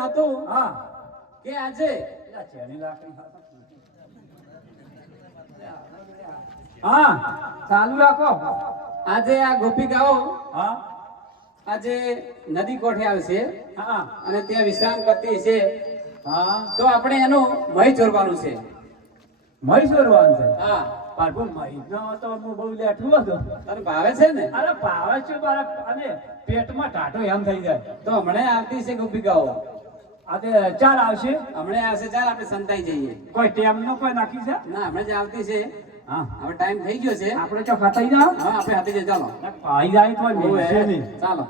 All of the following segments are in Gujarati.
પણ હતું હા કે આજે હા ચાલુ રાખો. આજે આ ગોપિકાઓ હા આજે નદી કોઠે આવશે હા અને ત્યાં વિશ્રામ કરતી છે. હા તો આપણે એનું મહી ચોરવાનું છે. મહીશ્વર વાન છે. હા પાછું મહીનો તો હું બહુ લેઠું હતો. તને ભાવે છે ને? અરે ભાવે છે મારા અને પેટમાં ટાટો એમ થઈ જાય. તો હમણાં આવતી છે ગોપિકાઓ. આજે ચાલ આવશે. હમણાં આવશે. ચાલ આપણે સંતાઈ જઈએ. કોઈ ટેમનો કોઈ નાખી છે? ના હમણાં જ આવતી છે. હા હવે ટાઈમ થઈ ગયો છે. આપણે ચો ખતાઈ જાવ. હા આપણે હાથી જઈએ. ચાલો પાઈ જાય તો મિલશે નહીં. ચાલો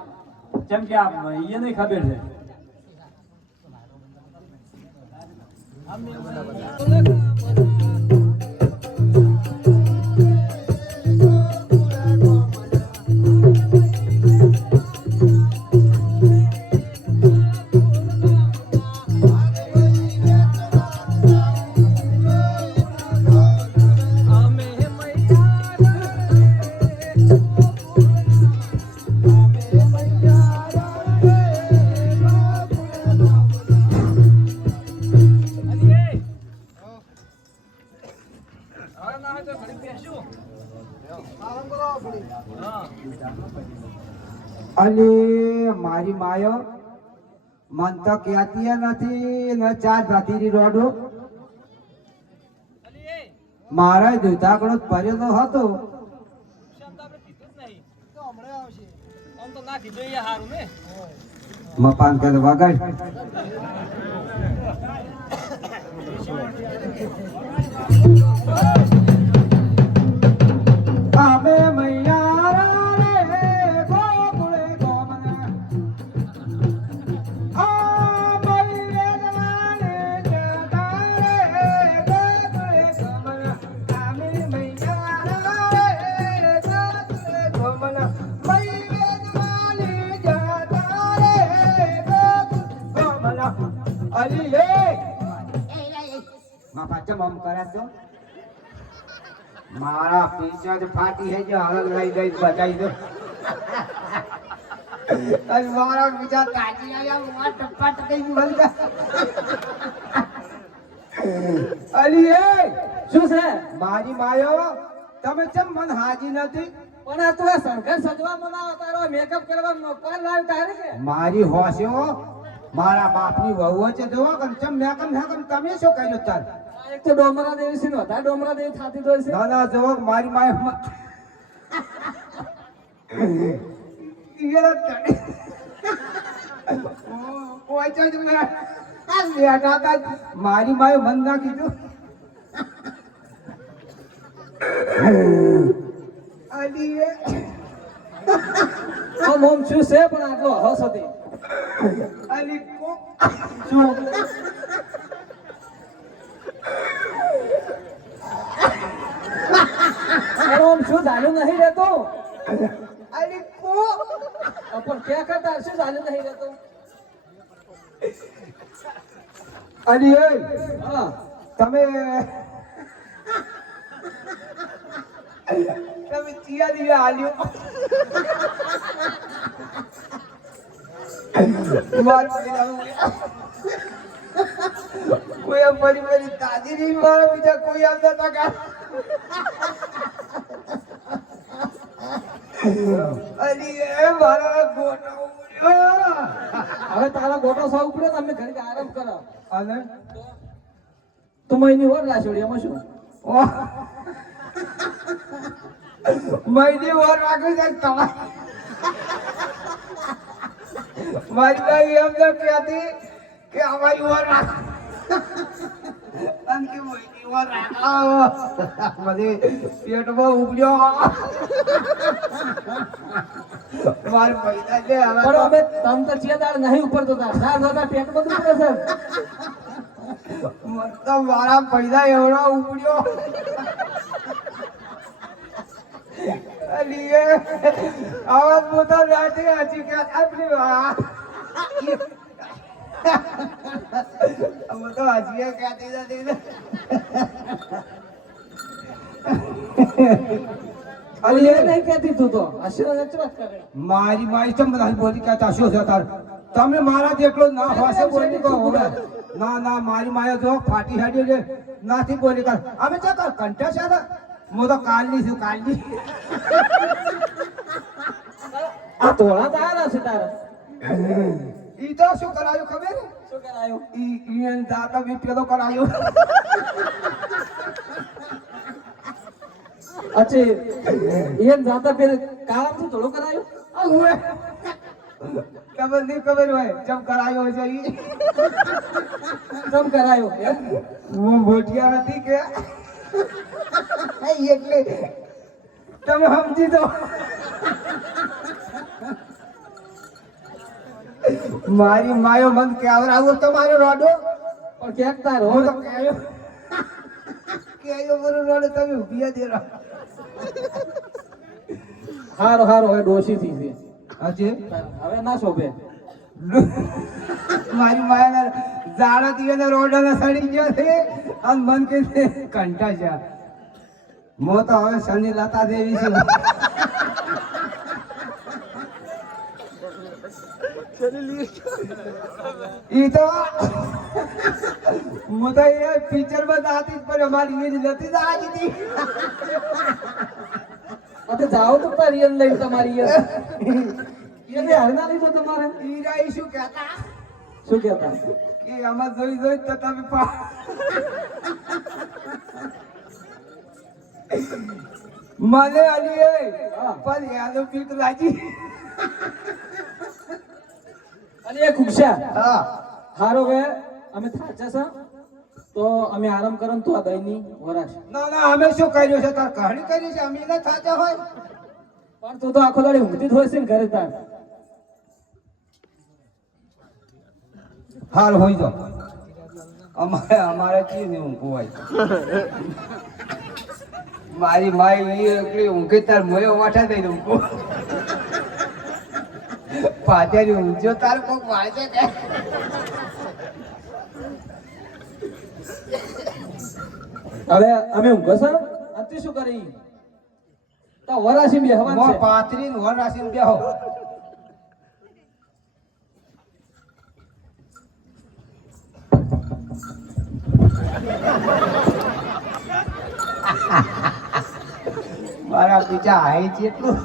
જેમ કે આ એ નહીં ખબર છે. અને મારી માયો મન તો કહેતી નથી ને ચાર ભાતીરી રોડો મારા દૂધાકડો ભરેલો હતો. મપાન કર વગાડ અમે મૈયારા રે ગોકુળે ગોમના આ મૈયારાને જતા રે ગોકુળે ગોમના અમે મૈયારા રે ગોકુળે ગોમના મૈયારાને જતા રે ગોકુળે ગોમના અલી એ માં પાછા મમ કરે છો. મારા પીછા તો ફાટી છે જો હાલ લઈ ગઈ બતાવી દો. અને મારા બીજા તાજી આયા મોર ટપ્પા ટકઈ બંધ. અલી એ શું છે? મારી માયો તમે કેમ મન હાજી નથી? પણ આ તું આ શણગાર સજવા મનાવ તારો મેકઅપ કરવા કોણ લાવ તારે કે? મારી હોસ્યો મારા બાપની વહુ છે જોવા કમ ચમ મેકમ મેકમ તમે શું કર્યું તાર? એક તો ડોમરા દેવી છે નો તા ડોમરા દેવી થાતી દોય છે. ના ના જોવા મારી માયો મારી માયો મન ના કીધું. આમ આમ શું છે પણ આટલો હસ હતી. અલી કો શું આમ શું ચાલુ નહીં રહેતો? અલી કો પણ ક્યાં કરતા શું ચાલુ નહીં રહેતો? અલી એ હા તમે તમે ચિયા દિયા આલ્યો માર કોઈ આમ મારી દાદી ની મારા બીજા કોઈ આમ નતા કા. અલી એ મારા ગોટો ઉડ્યો. હવે તારા ગોટો સૌ ઉપડે તમે ઘડીક આરામ કરો. અને તું મહિની ઓર લાશોડી એમાં શું? મહિની વાર વાગે છે તમારે મારી ભાઈ એમ તો કહેતી કે અમારી વાર રાખ અને કે મહિની વાર રાખ મને પેટમાં ઉગડ્યો મારે પૈસા છે હવે પણ અમે તમ તો ચેદાર નહીં ઉપર તો તાર સાર દાદા પેટમાં દુખે છે. મતલબ મારા પૈસા એવડો ઉગડ્યો. અલી આવાજ મોટા લાઠી આજી કે આપની વાહ તો આજી કહેતી નથી. અલી એ નહીં કહેતી તું તો આશીર્વાદ જ વાત કરે. મારી માઈ ચમ બધા બોલી કહેતા શું છે તાર? તમે મારા જેટલો ના હોશે બોલી કહો હવે ના ના મારી માયા જો ફાટી હાડી છે નાથી બોલી કર અમે ચા કર કંઠા છે ને હું તો કાલની છું કાલની આ તોળા તારા છે તારા ઈ તો શું કરાયું ખબર શું કરાયું ઈ એન દાતા બી પેલો કરાયું અચ્છે એમ જાતા પેલે કાળાથી થોડું કરાયું આ હુએ ખબર નહીં ખબર હોય જબ કરાયો છે ઈ તમ કરાયો હું મોટિયા હતી કે એટલે તમે સમજી દો મારી માયો મન કે આવરાવો તમારો રોડો પણ ક્યાંક તારો હું તો કહેયો બરો રોડો તમે ઉભી દે રહો હારો હારો હવે ડોશી થી છે અજે હવે ના શોભે મારી માયાના ઝાડા દીવાના રોડના સડી ગયો છે અને મન કે છે કંટા છે મો તો હવે શનિ લતા દેવી છે ઈ તો હું તો એ પિક્ચર માં જાતી જ પણ અમારી એ જ નથી જાતી હતી અતે જાઓ તો તારી એમ લઈ તમારી એને હરના લીધો તમારે ઈ રાઈ શું કહેતા શું કહેતા કે આમાં જોઈ જોઈ તો તમે મને અલી એ પણ યાદો પીક લાગી અને એ ખુશા હા હારો વે અમે થાચા છે તો અમે આરામ કરન તો આ દઈની વરાશ ના ના અમે શું કર્યું છે તાર કહાણી કરી છે અમે ના થાચા હોય પણ તું તો આખો દાડી ઊંઘતી જ હોય છે ને ઘરે તાર હાલ હોય તો અમારે કી નહીં ઊંઘવું હોય મારી માઈ ઈ એકલી ઊંઘી તાર મોયો વાઠા દઈ ઊંઘું પાછળ ઊંઘ્યો તાર કોક વાંચે કે હવે અમે ઊંઘો છે અંતે શું કરી તો વરાશી બે હવાન મો છે પાથરીને વર રાશીને બેહો મારા બીજા હાઈ છે એટલું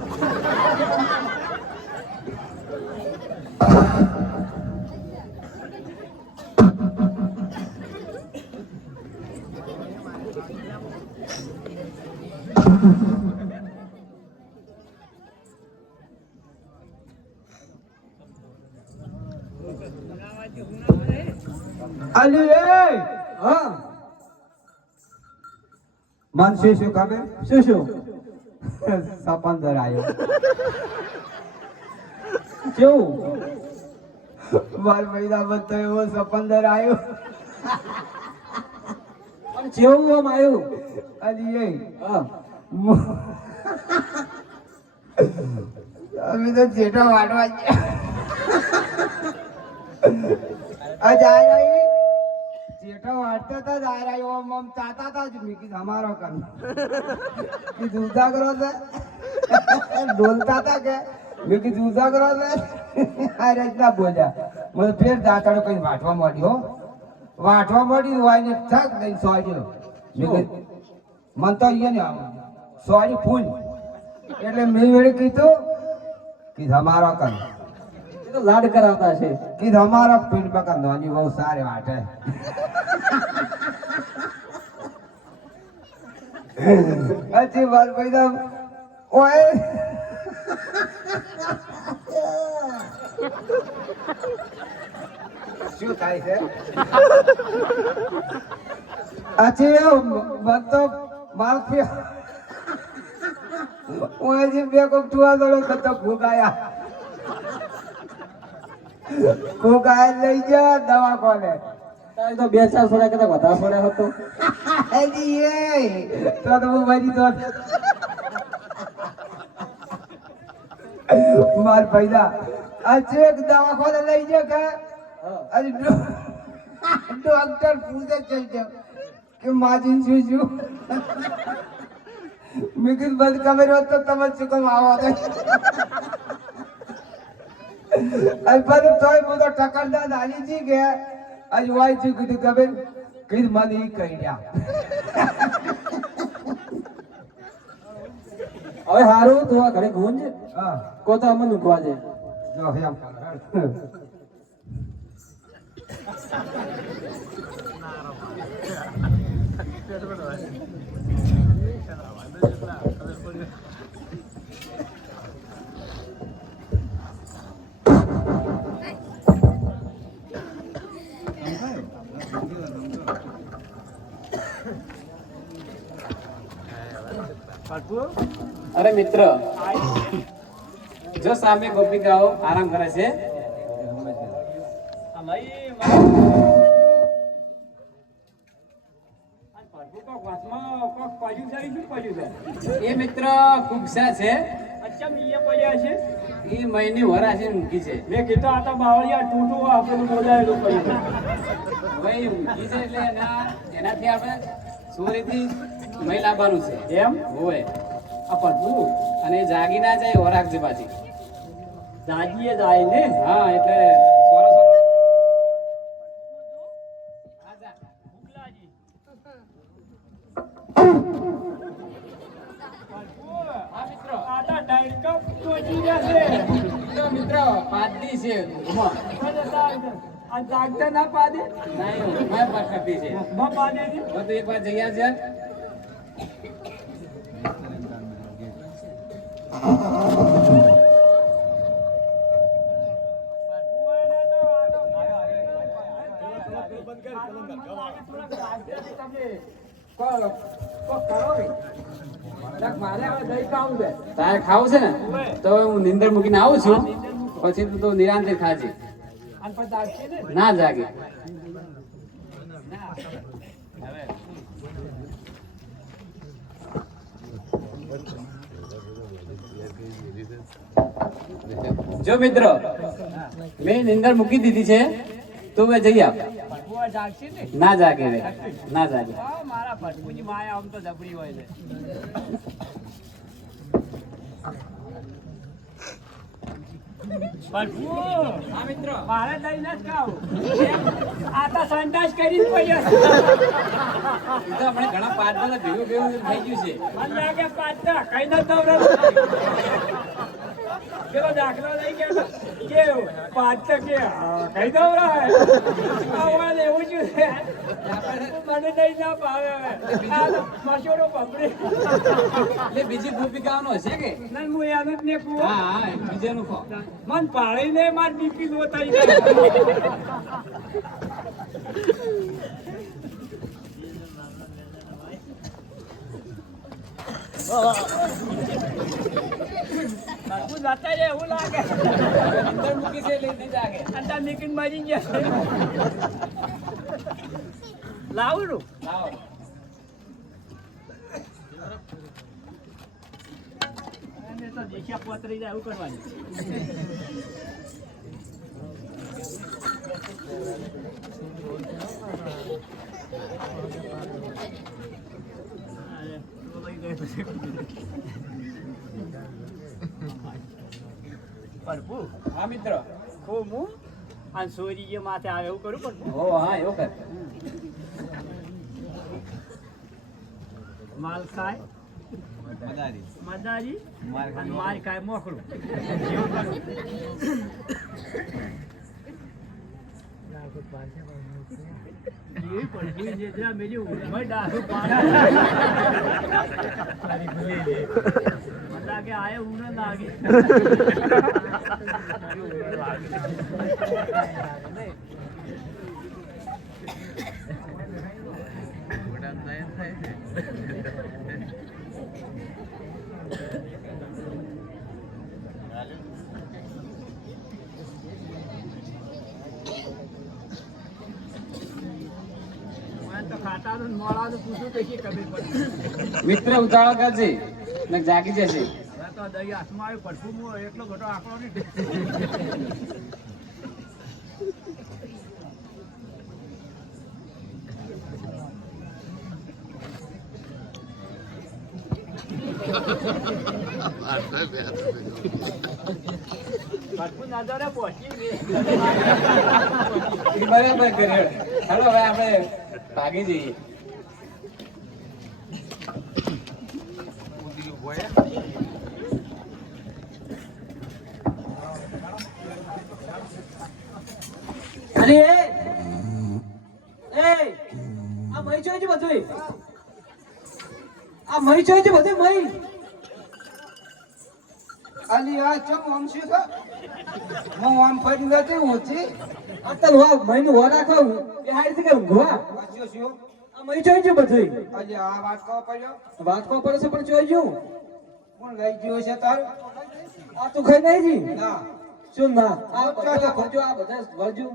અલી એ હા મનસી શું ખબર શું શું સપંદર આવ્યો કેવું માર મહિના બનતો એવો સપંદર આવ્યો પણ જેવું આમ આવ્યું અલી એ હા અમે તો જેઠા વાટવા આજ આયા જેઠા વાટતા હતા જ આયા ઓમ ઓમ ચાતા હતા જ મેં કીધું અમારો કર કીધું ઉજાગરો છે ડોલતા હતા કે મેં કીધું ઉજાગરો છે આ રીતના બોલ્યા મને ફેર દાંતડો કઈ વાટવા માંડ્યો વાટવા માંડી વાઈને થાક દઈને સોડ્યો મેં કીધું મન તો અહીંયા ને સોરી ફૂલ એટલે મેં વેળે કીધું કીધું અમારો કર એ તો લાડ કરાવતા છે કીધું અમારા પીઠ પર કર નાની બહુ સારી વાટે અજી વાર ભાઈ ઓય શું થાય છે અજી મત તો માર પે ઓય જે બે કોક ટુવા દળો કતો ભૂગાયા લઈ જા દવા કોને તારે તો 2-4 સોડા કરતા વધારે સોડા હતો એલી એ તો હું મરી તો માર પૈસા આ ચેક દવા કોને લઈ જા કે અરે ડોક્ટર પૂછે છે કે માજી શું શું મેં કીધું બંધ કમેરો તો તમે શું કામ આવો અને બધું તોય હું તો ટકરદાર આલી જી કે આજ વાય છે કીધું કે બેન કીધું મને ઈ કહી રહ્યા હવે હારું તો આ ઘરે ગુંજ હા કોતા અમને મૂકવા દે જો એમ અરે મિત્ર જો સામે ગોપિકાઓ આરામ કરે છે એ મિત્ર કુકસા છે એ મહિની વરાસી મૂકી છે મેં કીધું આ તો બાવળિયા ટૂટું આપણું બોલાયેલું પડ્યું ભાઈ મૂકી છે એટલે એનાથી આપણે ચોરીથી મહી લાવવાનું છે એમ હોય આ પડવું અને એ જાગી ના જાય એવો રાખજે પાછી દાદીએ જાય ને હા એટલે સોરો સોરો હા જા. હા મિત્રો આ તો ડાયરેક્ટ ટોચી જશે મિત્રો પાદી છે ઉમા. આ જાગતા ના પાડે નહીં ઉમા પર કરતી છે ન પાડે ને હવે તો એક વાર જઈ આવજે. તારે ખાવું છે ને તો હું નીંદર મૂકીને આવું છું પછી તું તો નિરાંતે ખાજે ના જાગે જો મિત્રો મેં નીંદર મૂકી દીધી છે તો હવે જઈ આવ જાગશે ને ના જાગે રે ના જાગે મારા ભટકુની માયા આમ તો દબડી હોય છે હા મિત્રો મારે લઈને જ ખાવું આ તો સંડાસ કરી જ પડ્યો એ તો હમણાં ઘણા પાંચ બધા ભેગું ભેગું થઈ ગયું છે મને લાગે પાછા કઈ ન દવડે પેલો દાખલો લઈ ગયા કે પાંચ કે કઈ દવડાય એવું જ છે મને નહીં ના ભાવે હવે મસોડો પકડી એટલે બીજી ભૂમિકાઓનો હશે કે ના હું એનું જ ને કહું હા હા બીજાનું ખો મન પાડીને માર બીપી લો થઈ જાય બાપુ જાતા રે એવું લાગે અંદર મૂકી છે એટલે નહીં જાગે અંડા નીકળી મરી ગયા લાવડું લાવો અને તો દેખ્યા પોતરી જાય એવું કરવાનું પ્રભુ હા મિત્રો ખૂબ હું અને સોરી જે માથે આવે એવું કરું પણ હો હા એવું કર માલ ખાય મદારી અને માર ખાય મોકળું એવું કરું એ પણ જે જરા મેલી ઉમર ડાહુ પાણી મને લાગે આયે ઉને લાગે તો ખાટાનું મોડાનું પૂછું તો શી ખબર પડે મિત્ર ઉતાળો કરજે ને જાગી જશે હવે તો દહીં હાથમાં આવ્યું પડફું હું એટલો મોટો આંકડો નહીં ભરપૂર નજારે પહોંચી ગઈ. ઈ બરાબર કર્યો. હાલો હવે આપણે ભાગી જઈએ. અરે આ મય જોઈ છે બધું આ મય જોઈ છે બધું મય અલી આ ચમ આમ શું છે હું આમ ફરી નથી ઊંચી અત્યારે વા મયનું વા રાખો બિહાડી થી કે ઊંઘવા પાછો શું આ મય જોઈ છે બધું અલી આ વાત કહો પડ્યો વાત કો પડે છે પણ જોઈ જઉં કોણ લઈ ગયો છે તાર આ તું ખાઈ નહીં જી ના શું ના આ બધા ભરજો આ બધા ભરજો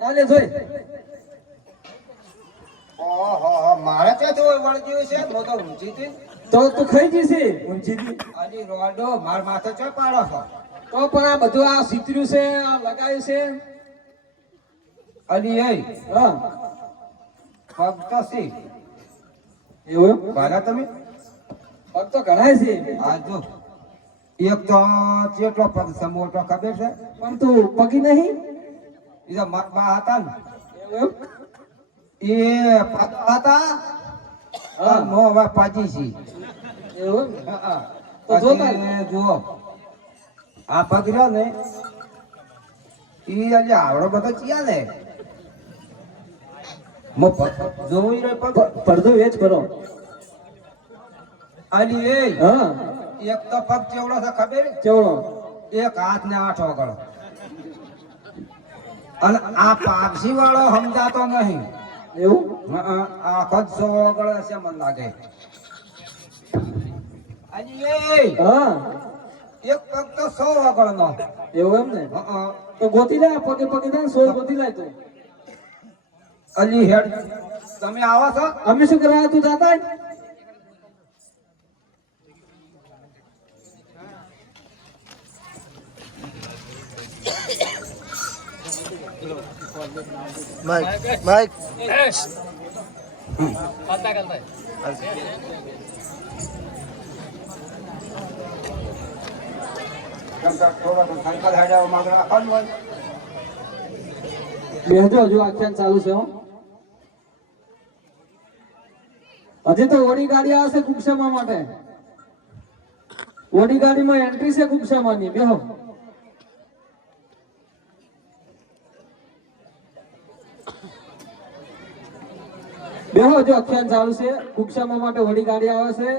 આલે જોઈ ઓહો મારે ત્યાં તો વળગ્યો છે હું તો ઊંચી હતી તો તું ખાઈ જશે ઊંચી થી અલી રોડો માર માથે ચો પાડો છો તો પણ આ બધું આ સીતર્યું છે આ લગાવ્યું છે અલી એ હા પગ તો સી એવું એમ? ભલા તમે પગ તો ઘણાય છે આ જો એક તો ચેટલો પગ છે મોટો ખબર છે પણ તું પગી નહીં એ તો મકબા હતા ને એવું એમ? એ પાતા હતા હા. નો હવે પાજી છે એવું એમ? તો તો જોતા જુઓ આ પગ રહ્યો ને ઈ આજે આવડો બધો ચિયા ને મો પગ જોઈ રે પગ પડદો વેચ કરો આલી એ હા એક તો પગ ચેવડો છે ખબર ચેવડો એક હાથ ને 8 ઓગળો અને આ પાક્ષી વાળો સમજાતો નહીં એવું આ ખદ 100 ઓગળે છે મને લાગે આલી એ હા એક પગ તો 100 ઓગળનો એવું એમ ને તો ગોતી લે પગે પગે થાય ને સોય ગોતી લાય તું અલી હેડ તમે આવો છો અમે શું કરવા તું જાતા Mike. બેહજો હજુ આખ્યાન ચાલુ છે હો હજી તો ઓડી ગાડી આવશે કુક્ષામાં માટે ઓડી ગાડીમાં એન્ટ્રી છે કુક્ષામાંની બેહો બેહો જો આખ્યાન ચાલુ છે કુક્ષામાં માટે ઓડી ગાડી આવે છે